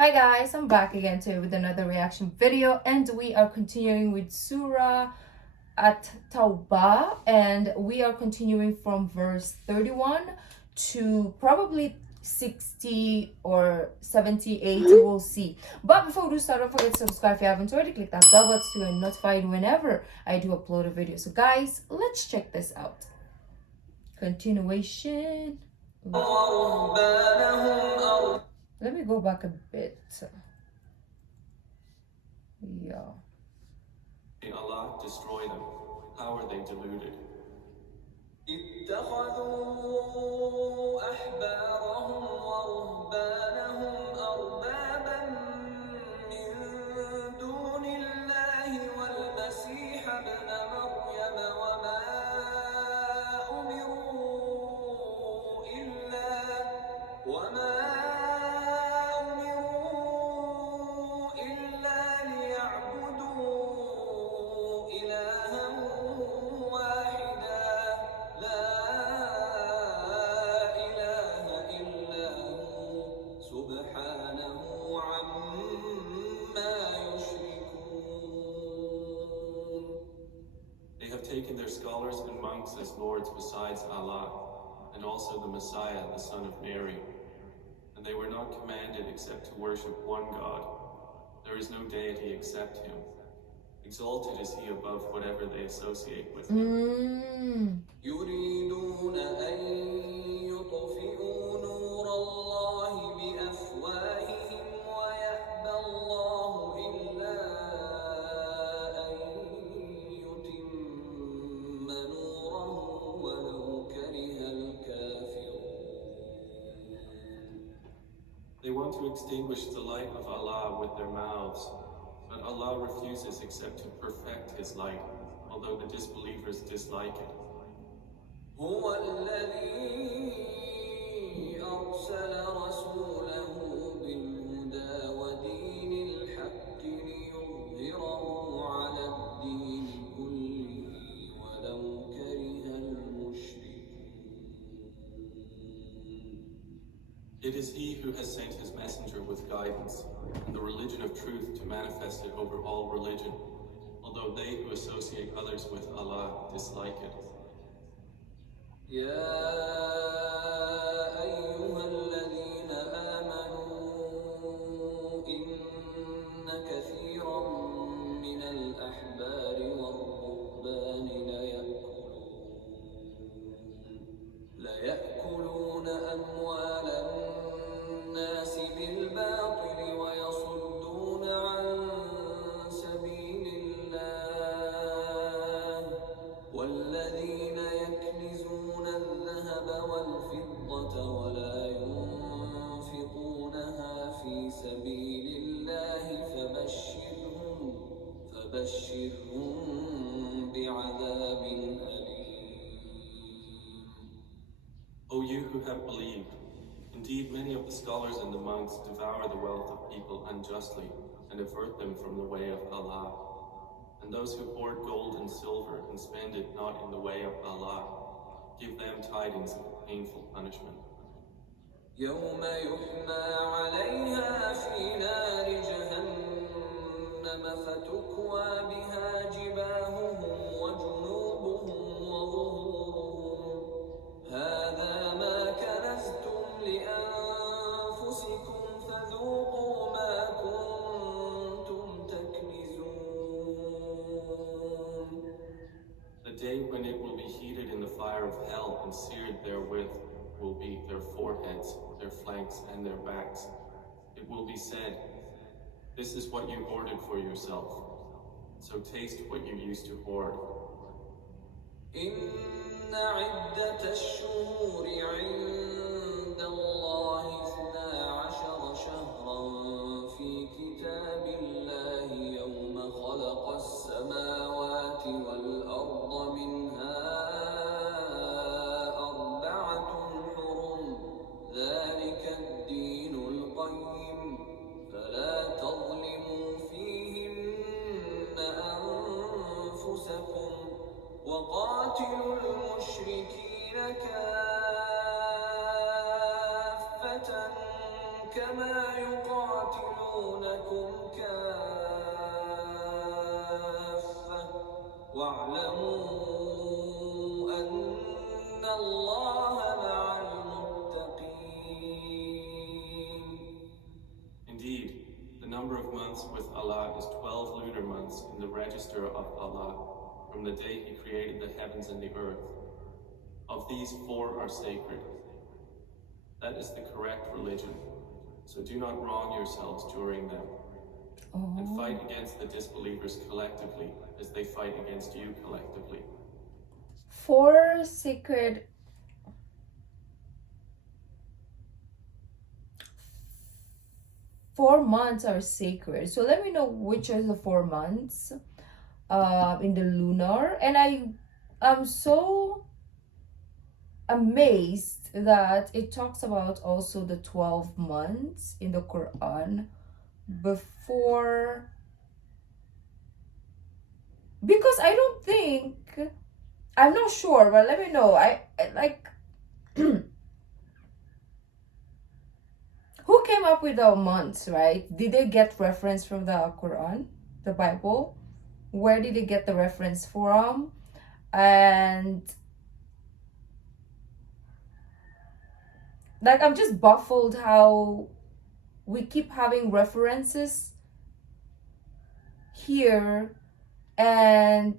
Hi guys, I'm back again today with another reaction video, and we are continuing with Surah At-Tawbah, and we are continuing from verse 31 to probably 60 or 78, we'll see. But before we start, don't forget to subscribe if you haven't already. Click that bell button so you're notified whenever I do upload a video. So guys, let's check this out. Continuation. Let me go back a bit. Yeah. May Allah destroy them. How are they deluded? They have taken their scholars and monks as lords besides Allah, and also the Messiah, the son of Mary. And they were not commanded except to worship one God. There is no deity except him. Exalted is he above whatever they associate with him. They want to extinguish the light of Allah with their mouths, but Allah refuses except to perfect His light, although the disbelievers dislike it. It is He who has sent His messenger with guidance and the religion of truth to manifest it over all religion, although they who associate others with Allah dislike it. والذين يكنزون الذهب والفضة ولا ينفقونها في سبيل الله فبشرهم بعذاب أليم. O you who have believed, indeed many of the scholars and the monks devour the wealth of people unjustly and avert them from the way of Allah. And those who hoard gold and silver and spend it not in the way of Allah, give them tidings of a painful punishment. يوم يحمى عليها في نار جهنم فتكوى بها جباههم وجنوبهم وظهورهم هذا ما كنزتم لأنفسكم فذوقوا ما كنتم تكنزون. The day when it will be heated in the fire of hell and seared therewith will be their foreheads, their flanks, and their backs. It will be said, this is what you hoarded for yourself, so taste what you used to hoard. إن عدة الشهور عند الله 12 شهرا في كتاب الله يوم خلق السماوات والأرض منها وقاتلوا المشركين كافة واعلموا أن الله مع المتقين. Indeed, the number of months with Allah is 12 lunar months in the register of Allah from the day He created the heavens and the earth. Of these, 4 are sacred. That is the correct religion. So do not wrong yourselves during them. And fight against the disbelievers collectively as they fight against you collectively. 4 sacred. 4 months are sacred. So let me know which are the 4 months in the lunar. And I'm so amazed that it talks about also the 12 months in the Quran before, because I don't think, I'm not sure, but let me know. I like who came up with the months, right? Did they get reference from the Quran, the Bible? Where did they get the reference from? And like, I'm just baffled how we keep having references here and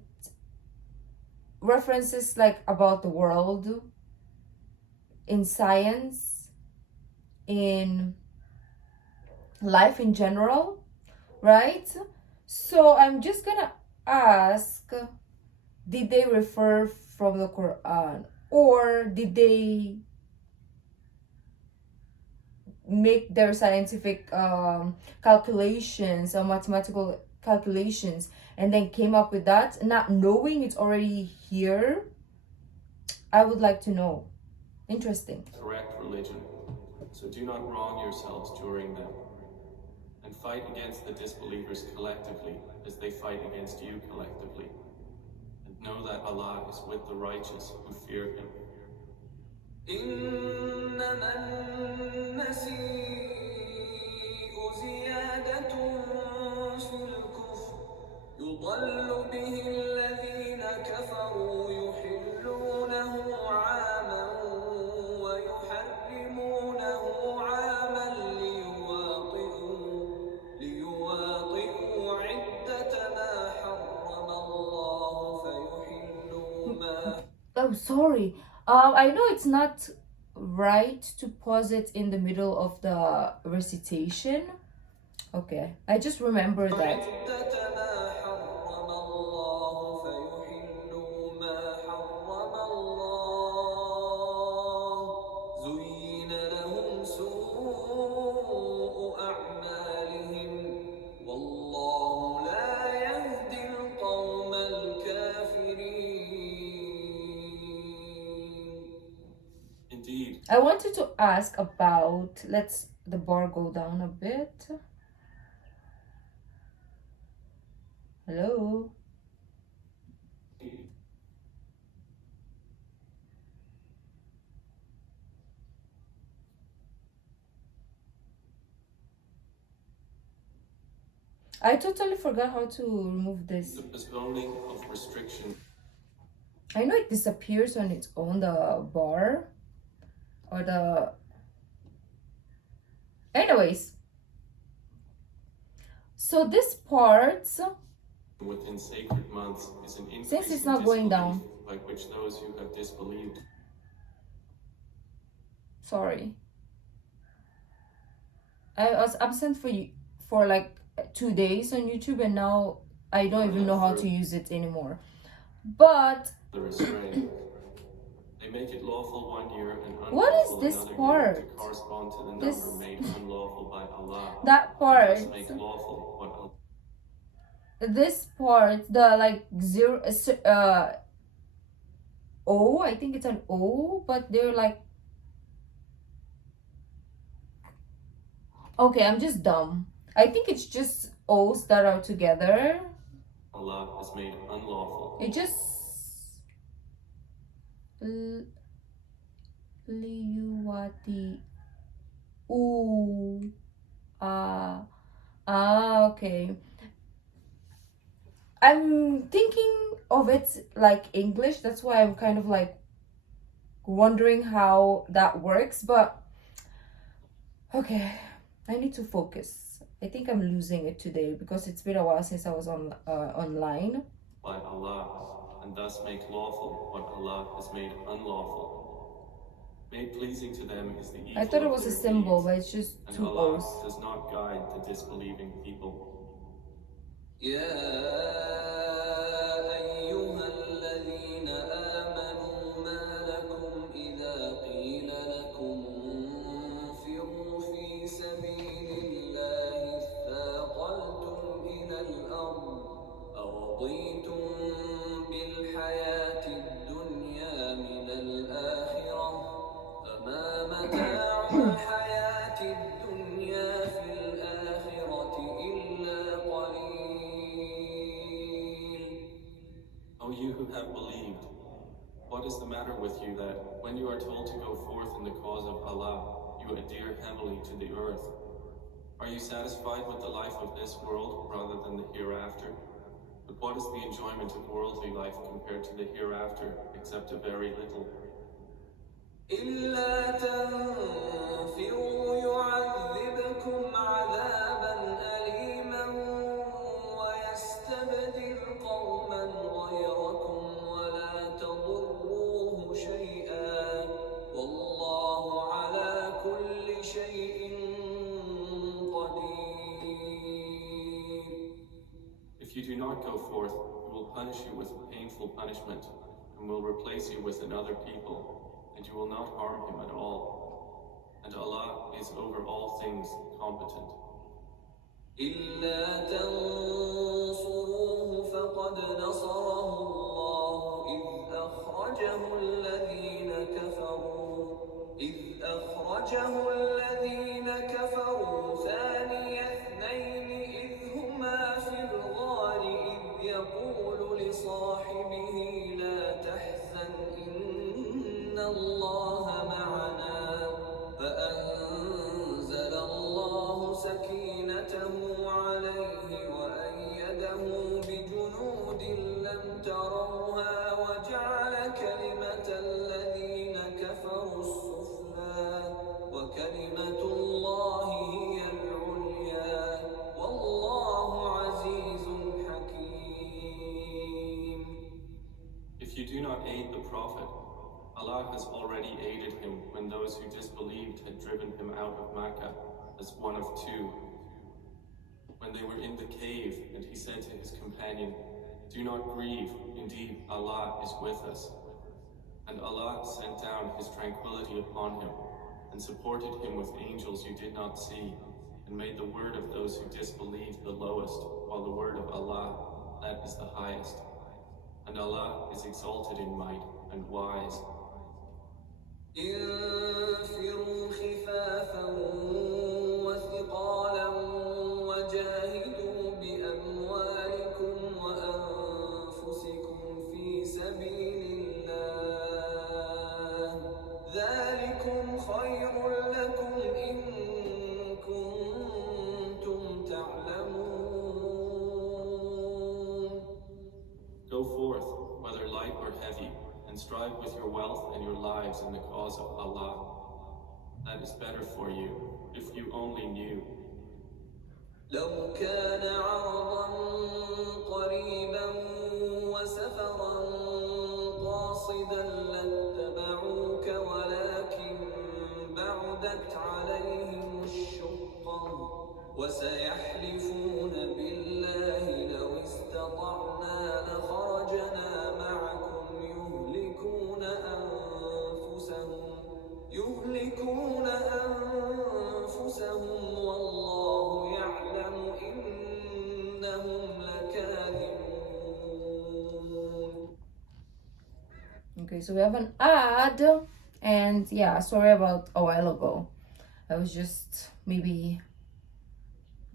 references like about the world, in science, in life in general, right? So I'm just gonna ask, did they refer from the Quran, or did they make their scientific calculations or mathematical calculations and then came up with that, not knowing it's already here? I would like to know. Interesting. Correct religion. So do not wrong yourselves during them. And fight against the disbelievers collectively as they fight against you collectively. And know that Allah is with the righteous who fear Him. إنما النسيء زيادة في الكفر يضل به الذين كفروا يحلونه عاما ويحرمونه عاما ليواطئوا عدة ما حرم الله فيحلوا ما. Oh, sorry. I know it's not right to pause it in the middle of the recitation. Okay, I just remember that. I wanted to ask about, let's the bar go down a bit. Hello. I totally forgot how to remove this. The postponing of restriction. I know it disappears on its own, the bar. Or the... Anyways. So this part... Within sacred months is an increase since it's not going down, by which those who have disbelieved. Sorry. I was absent for like 2 days on YouTube, and now I don't even know how to use it anymore. But the restraint. They make it lawful 1 year and unlawful what is this part? To correspond to the number made unlawful by Allah. That part. Make lawful what Allah. This part, the like 0 O, I think it's an O, but they're like, okay, I'm just dumb. I think it's just O's that are together. Allah has made unlawful. It just liyuwati. Ooh. Okay. I'm thinking of it like English. That's why I'm kind of like wondering how that works. But okay, I need to focus. I think I'm losing it today because it's been a while since I was on online. By Allah, and thus make lawful what Allah has made unlawful. Made pleasing to them is the evil I thought it of was a their symbol, deeds, but it's just and two Allah O's. does not guide the disbelieving people. أيها الذين آمنوا ما لكم إذا قيل لكم انفروا في سبيل الله اثاقلتم إلى الأرض أرضيتم بالحياة الدنيا من الآخرة فما متاع الحياة الدنيا في الآخرة إلا قليل. O you who have believed, what is the matter with you that, when you are told to go forth in the cause of Allah, you adhere heavily to the earth? Are you satisfied with the life of this world rather than the hereafter? But what is the enjoyment of worldly life compared to the hereafter, except a very little? إلا تنفروا يعذبكم عذابا أليما ويستبدل قوما غيركم ولا تضروه شيئا والله على كل شيء قدير. If you do not go forth, we will punish you with painful punishment, and will replace you with another people, and you will not harm him at all. And Allah is over all things competent. إلا تنصروه فقد نصره الله إذ أخرجه الذين كفروا ثاني اثنين إذ هما في الغار إذ يقول لصاحبه لا تحزن إن الله معنا فأنزل الله سكينته عليه وأيده بجنود لم تروها وجعل كلمة الذين كفروا السفلى وكلمة الله هي العليا والله عزيز حكيم. If you do not aid the Prophet, Allah has already aided him when those who disbelieved had driven him out of Makkah as one of two. When they were in the cave, and he said to his companion, "Do not grieve, indeed Allah is with us." And Allah sent down his tranquility upon him, and supported him with angels you did not see, and made the word of those who disbelieved the lowest, while the word of Allah, that is the highest. And Allah is exalted in might and wise. انفروا خفافا وثقالا وجاهدوا بأموالكم وأنفسكم في سبيل الله ذلكم خير لكم إن كنتم تعلمون. Go forth, whether light or heavy, and strive with your wealth and your lives in the cause of Allah. That is better for you, if you only knew. لو كان عرضا قريبا وسفرا قاصدا لاتبعوك ولكن بعدت عليهم الشقة وسيحلفون بالله لو استطعنا لخرجنا معكم يهلكون أنفسهم والله يعلم إنهم لكاذبون. Okay, so we have an ad, and yeah, sorry about a while ago. I was just maybe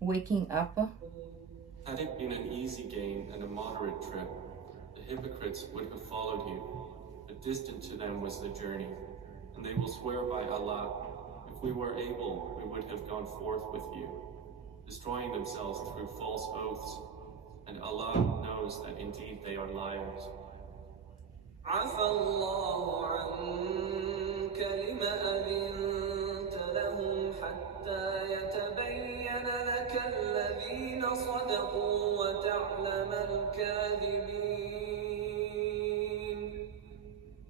waking up. Had it been an easy gain and a moderate trip, the hypocrites would have followed you, but distant to them was the journey. And they will swear by Allah, if we were able, we would have gone forth with you, destroying themselves through false oaths. and Allah knows that indeed they are liars. عفى الله عنك لم أذنت لهم حتى يتبين لك الذين صدقوا وتعلم الكاذبين.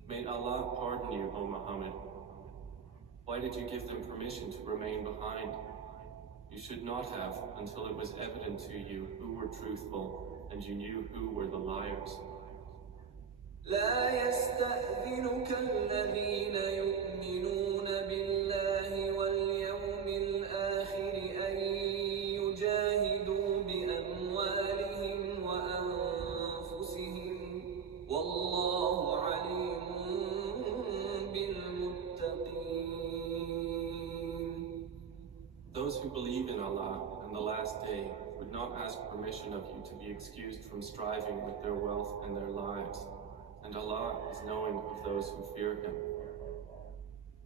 May Allah pardon you, O Muhammad. Why did you give them permission to remain behind? You should not have until it was evident to you who were truthful and you knew who were the liars. لا يستأذنك الذين يؤمنون بالله واليوم الآخر أن يجاهدوا بأموالهم وأنفسهم والله عليم بالمتقين. Those who believe in Allah and the last day would not ask permission of you to be excused from striving with their wealth and their lives. And Allah is knowing of those who fear Him.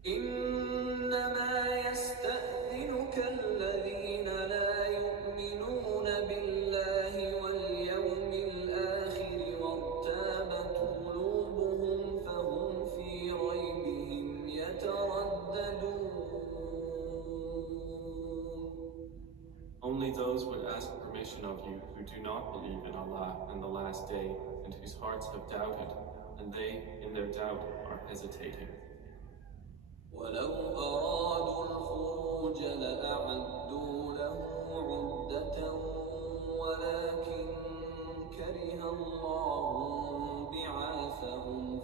إنما يستأذنك الذين لا يؤمنون بالله واليوم الآخر وارتابت قلوبهم فهم في ريبهم يترددون. Only those would ask permission of you who do not believe in Allah and the last day and whose hearts have doubted, and they, in their doubt, are hesitating. ولو أرادوا الخروج لأعدوا له عدة ولكن كره الله بعاثهم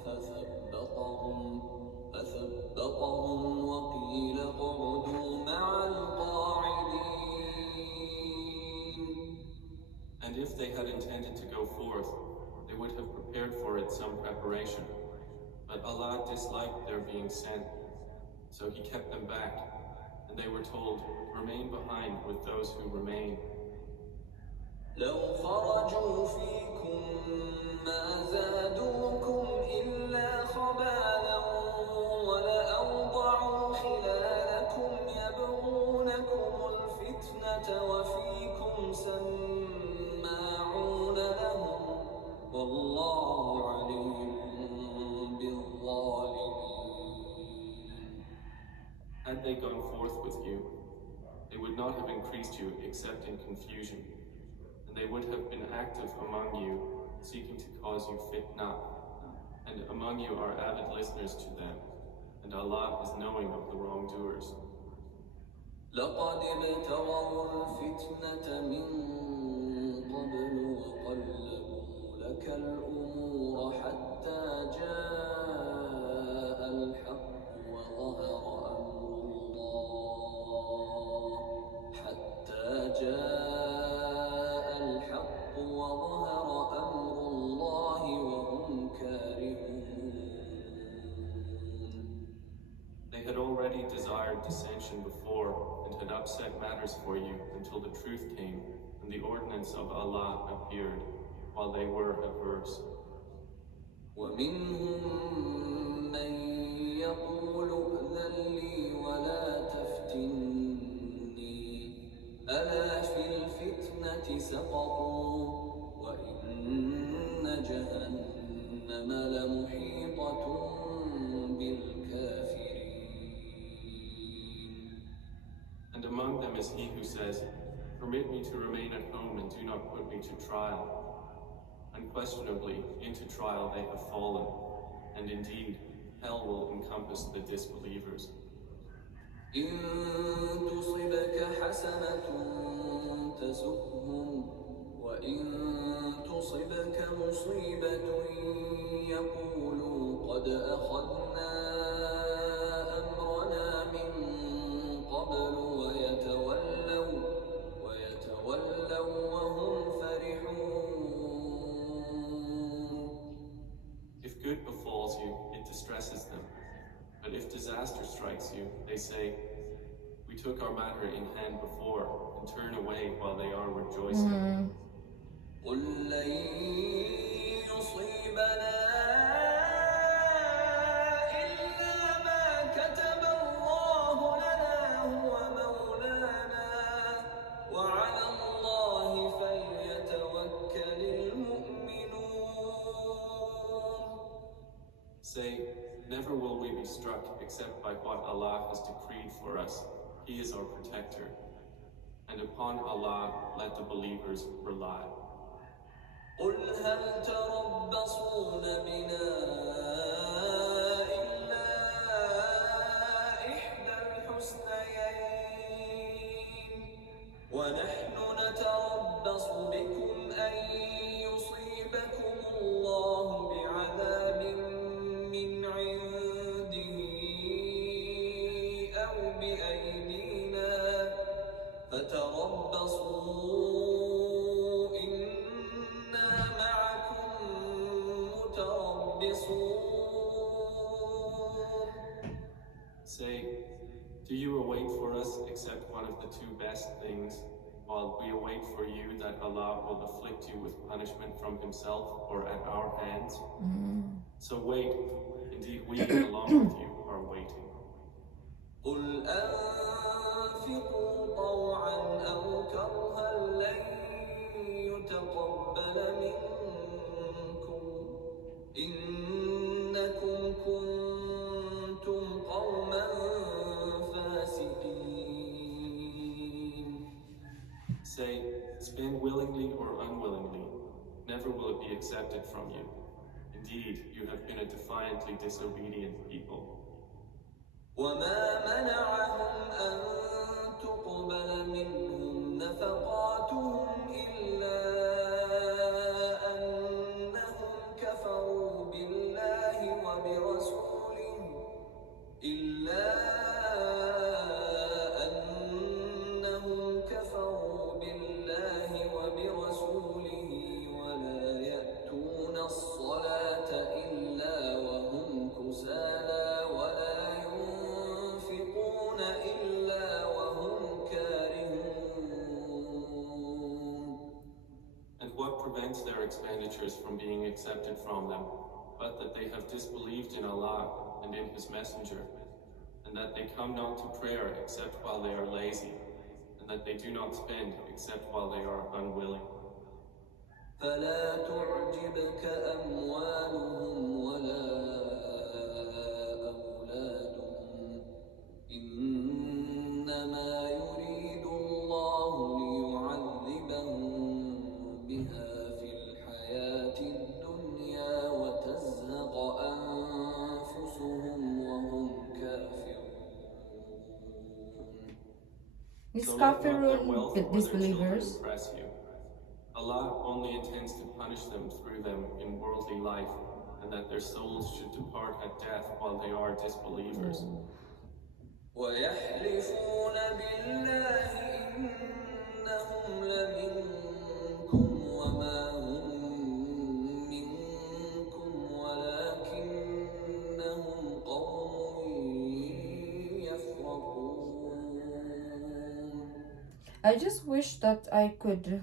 فثبطهم وقيل اقعدوا مع القاعدين. And if they had intended to go forth, they would have prepared for it some preparation. But Allah disliked their being sent, so He kept them back, and they were told, remain behind with those who remain. لو خرجوا فيكم ما زادوكم إلا خبالا ولأوضعوا خلالكم يبغونكم الفتنة وفيكم سماعون لهم والله عليم بالظالمين. Had they gone forth with you, they would not have increased you except in confusion, and they would have been active among you, seeking to cause you fitna, and among you are avid listeners to them, and Allah is knowing of the wrongdoers. لقد ابتغوا الفتنة من قبل وقلبوا لك الأمور حتى جاء الحق وظهر أمر الله وهم كارهون. They had already desired dissension before and had upset matters for you until the truth came and the ordinance of Allah appeared, while they were averse. ومنهم من يقول ائذن لي ولا تفتني ألا في الفتنة سقطوا وإن جهنم لمحيطة بالكافرين. And among them is he who says, permit me to remain at home and do not put me to trial. Unquestionably, into trial they have fallen, and indeed, hell will encompass the disbelievers. إن تصبك حسنة تسؤهم وإن تصبك مصيبة يقولوا قد أخذنا أمرنا من قبل ويتولوا وهم فرحون. If good befalls you, it distresses them. But if disaster strikes you, they say, we took our matter in hand before, and turn away while they are rejoicing. قل لن يصيبنا إلا ما كتب الله لنا هو مولانا وعلى الله فليتوكل be struck except by what Allah has decreed for us. He is our protector. And upon Allah let the believers rely. قل هل تربصون بنا إلا إحدى الحسنيين ونحن نتربص بكم أن يصيبكم الله بعذاب من عنده أو بأيدينا فتربصوا إنا معكم متربصون. Say, do you await for us except one of the two best things, while we await for you that Allah will afflict you with punishment from Himself or at our hands? So wait, indeed we along with you are waiting. قل أنفقوا طوعا أو كرها لن يتقبل منكم إنكم كنتم قوما فاسقين. Say, spend willingly or unwillingly, never will it be accepted from you. Indeed, you have been a defiantly disobedient people. وما منعهم أن تقبل منهم نفقاتهم إلا أنهم كفروا بالله وبرسوله ولا يأتون الصلاة إلا وهم كسالى ولا ينفقون إلا وهم كارهون. And what prevents their expenditures from being accepted from them, but that they have disbelieved in Allah and in His Messenger, and that they come not to prayer except while they are lazy, and that they do not spend except while they are unwilling. فلا تعجبك أموالهم ولا أولادهم إنما يريد الله ليعذبهم بها في الحياة الدنيا وتزهق أنفسهم وهم كافرون. These So let not their kafirun, wealth or their disbelievers, children impress you. Allah only intends to punish them through them in worldly life, and that their souls should depart at death while they are disbelievers. ويحلفون بالله إنهم لمنكم وما هم منكم ولكنهم قوم يفرقون. I just wish that I could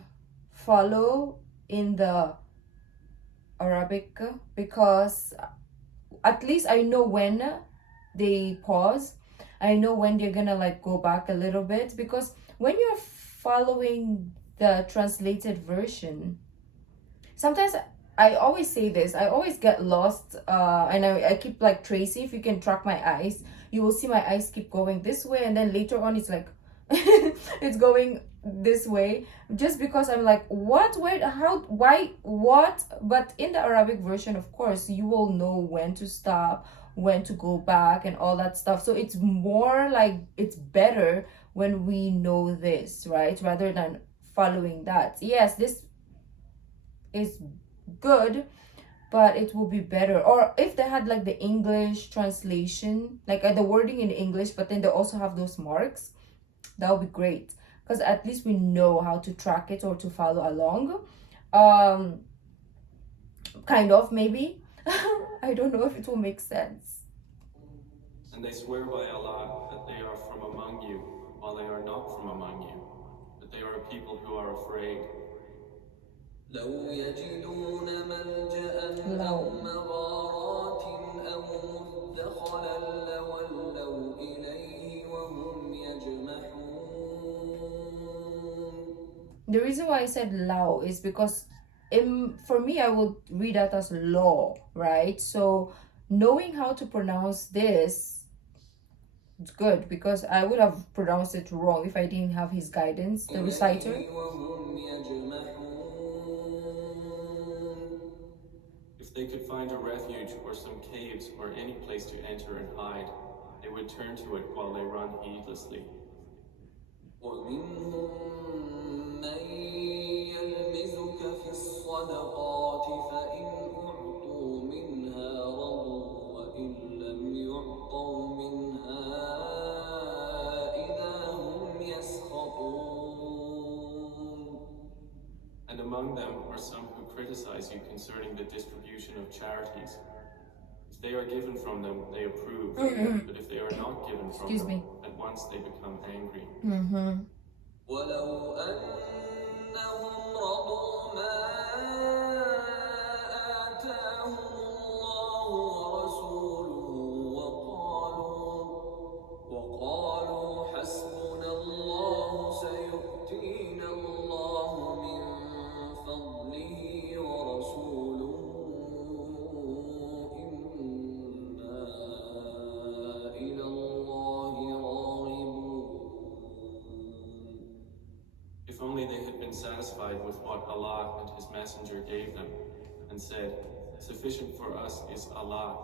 follow in the Arabic, because at least I know when they pause. I know when they're gonna like go back a little bit, because when you're following the translated version, sometimes I always say this, I always get lost, and I keep like Tracy, if you can track my eyes, you will see my eyes keep going this way, and then later on it's like it's going this way, just because I'm like, what, where, how, why, what? But in the Arabic version, of course, you will know when to stop, when to go back, and all that stuff. So it's more like, it's better when we know this, right, rather than following that. Yes, this is good, but it will be better. Or if they had like the English translation, like the wording in English, but then they also have those marks, that would be great, because at least we know how to track it or to follow along. Kind of, maybe. I don't know if it will make sense. And they swear by Allah that they are from among you, while they are not from among you, that they are a people who are afraid. لو يجدون ملجأ أو مغارات أو مدخلا لولوا إليه وهم يجمحون. The reason why I said lao is because for me, I would read that as law, right? So knowing how to pronounce this, it's good, because I would have pronounced it wrong if I didn't have his guidance, the reciter. إليه وهم يجمحون If they could find a refuge or some caves or any place to enter and hide, they would turn to it while they run heedlessly. ومنهم من يلمزك في الصدقات فإن أعطوا منها رضوا وإن لم يعطوا منها إذا هم يسخطون. And among them are some who criticize you concerning the distribution of charities. If they are given from them, they approve, but if they are not given from them, at once they become angry. ولو أنهم رضوا ما آتاهم الله ورسوله وقالوا حسبنا الله سيؤتينا الله من فضله ورسوله إنا إلى الله راغبون. If only they had been satisfied with what Allah and His Messenger gave them, and said, "Sufficient for us is Allah.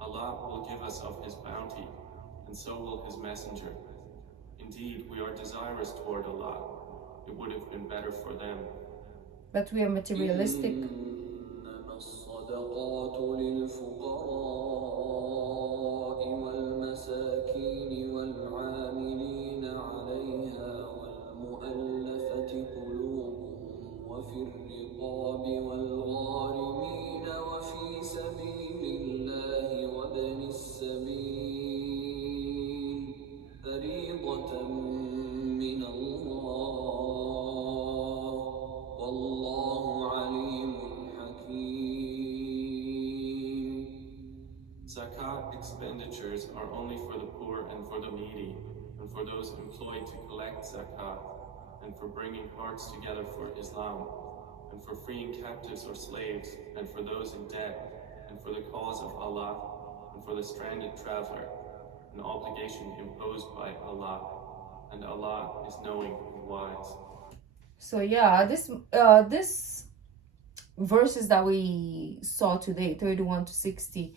Allah will give us of His bounty, and so will His Messenger. Indeed, we are desirous toward Allah. It would have been better for them." But we are materialistic. إنما الصدقات للفقراء والمساكين والعاملين عليها والمؤلفة قلوبهم وفي الرقاب والغارمين وفي سبيل الله وابن السبيل فريضة من الله والله عليم حكيم. Zakat expenditures are only for the poor and for the needy, and for those employed to collect zakat, and for bringing hearts together for Islam, and for freeing captives or slaves, and for those in debt, and for the cause of Allah, and for the stranded traveler, an obligation imposed by Allah, and Allah is knowing and wise. So yeah, this verses that we saw today, 31 to 60,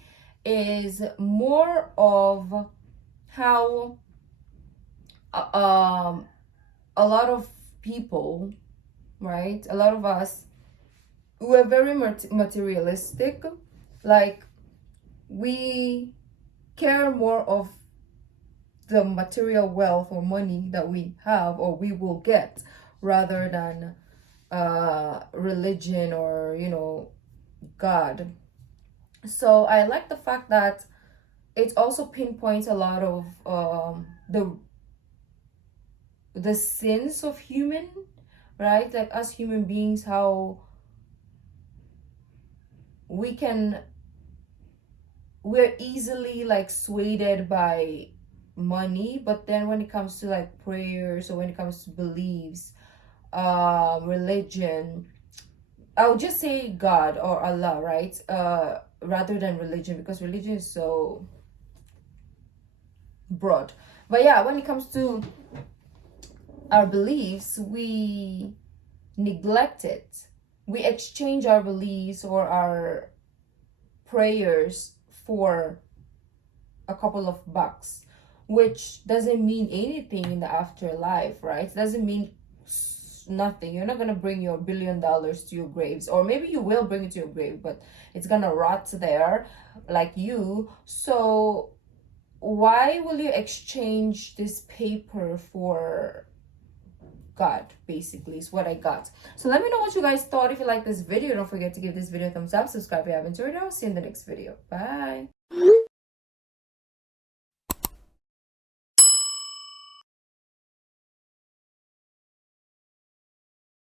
is more of how a lot of people, right, a lot of us, we're very materialistic. Like, we care more of the material wealth or money that we have or we will get, rather than religion or, you know, God. So I like the fact that it also pinpoints a lot of the sins of human, right? Like, us human beings, how we're easily like swayed by money, but then when it comes to like prayers or when it comes to beliefs, religion, I would just say God or Allah, right? Rather than religion, because religion is so broad. But yeah, when it comes to our beliefs, we neglect it. We exchange our beliefs or our prayers for a couple of bucks, which doesn't mean anything in the afterlife, right? It doesn't mean nothing. You're not gonna bring your $1 billion to your graves, or maybe you will bring it to your grave, but it's gonna rot there like you. So why will you exchange this paper for God? Basically is what I got. So let me know what you guys thought. If you like this video, don't forget to give this video a thumbs up, subscribe if you haven't already. I'll see you in the next video. Bye.